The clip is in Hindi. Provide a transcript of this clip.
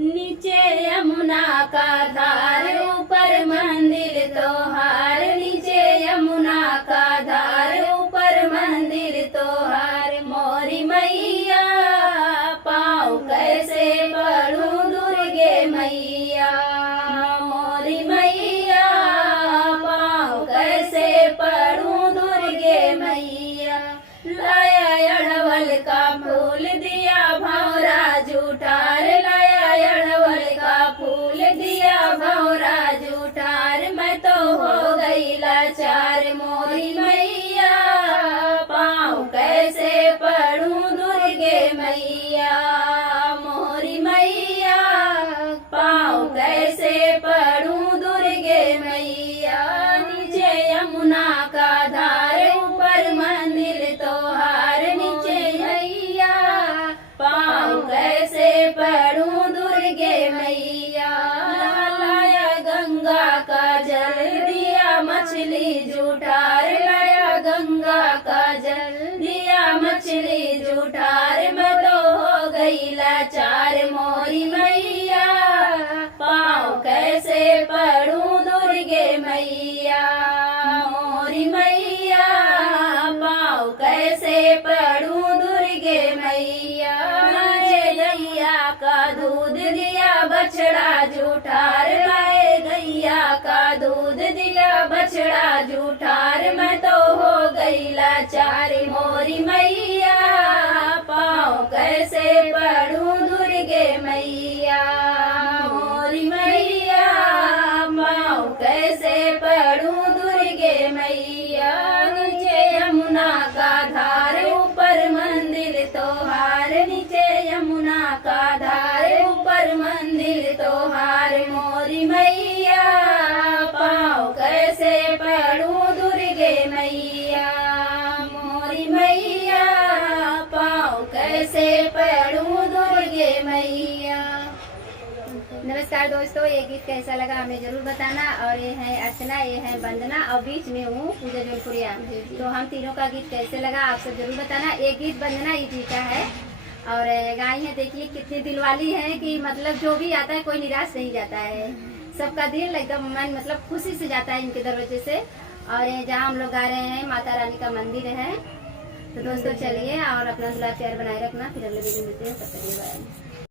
नीचे यमुना का धार ऊपर मंदिर तोहार, नीचे यमुना का धार ऊपर मंदिर तोहार। मोरी मैया पाँव कैसे पढ़ूं दुर्गे मैया, मोरी मैया पाँव कैसे पढ़ूं दुर्गे मैया। लाया अड़वल का फूल दिया भौरा जूठार, लाया अड़वल का फूल दिया भौरा जूठार। मैं तो हो गई लाचार मोरी मैया पाँव कैसे पढ़ूं दुर्गे मैया, मोरी मैया पाँव कैसे पढ़ूं दुर्गे मैया। नीचे यमुना का धार ऊपर मंदिर तोहार, नीचे मैया पाँव कैसे पढ़ूं दुर्गे मैया। लाया गंगा का जल दिया मछली जूठार, लाया गंगा का जल दिया मछली जूठार। मैं तो हो गई लाचार मोरी मैया पाँव कैसे पढ़ूं दुर्गे मैया, मोरी मैया पाँव कैसे पढ़ूं दुर्गे मैया। लाए गैया का दूध दिया बछड़ा जूठार, लाए गैया का दूध दिया बछड़ा जूठार। मैं तो हो गई लाचार मोरी मैया पाँव कैसे पढ़ूं दुर्गे मैया, मोरी मैया पाँव कैसे पढ़ूं दुर्गे मैया। नीचे यमुना का धार ऊपर मंदिर तोहार, नीचे यमुना का धार ऊपर मंदिर तोहार। मोरी मैया पाँव कैसे पढ़ूं दुर्गे मैया, मोरी मैया पाँव कैसे पढ़ूं दुर्गे मैया। नमस्कार दोस्तों, ये गीत कैसा लगा हमें जरूर बताना। और ये है अर्चना, ये है वंदना और बीच में हूँ पूजा जोलपुरिया। तो हम तीनों का गीत कैसे लगा आप सब जरूर बताना। एक गीत वंदना जी का है और गाई है, देखिए कितनी दिलवाली है कि मतलब जो भी आता है कोई निराश नहीं जाता है, सबका दिल एकदम मन मतलब खुशी से जाता है इनके दरवाजे से। और जहाँ हम लोग गा रहे हैं माता रानी का मंदिर है। तो दोस्तों चलिए और अपना दुलार प्यार बनाए रखना, फिर अगले वीडियो मिलते हैं, तब तक बाय।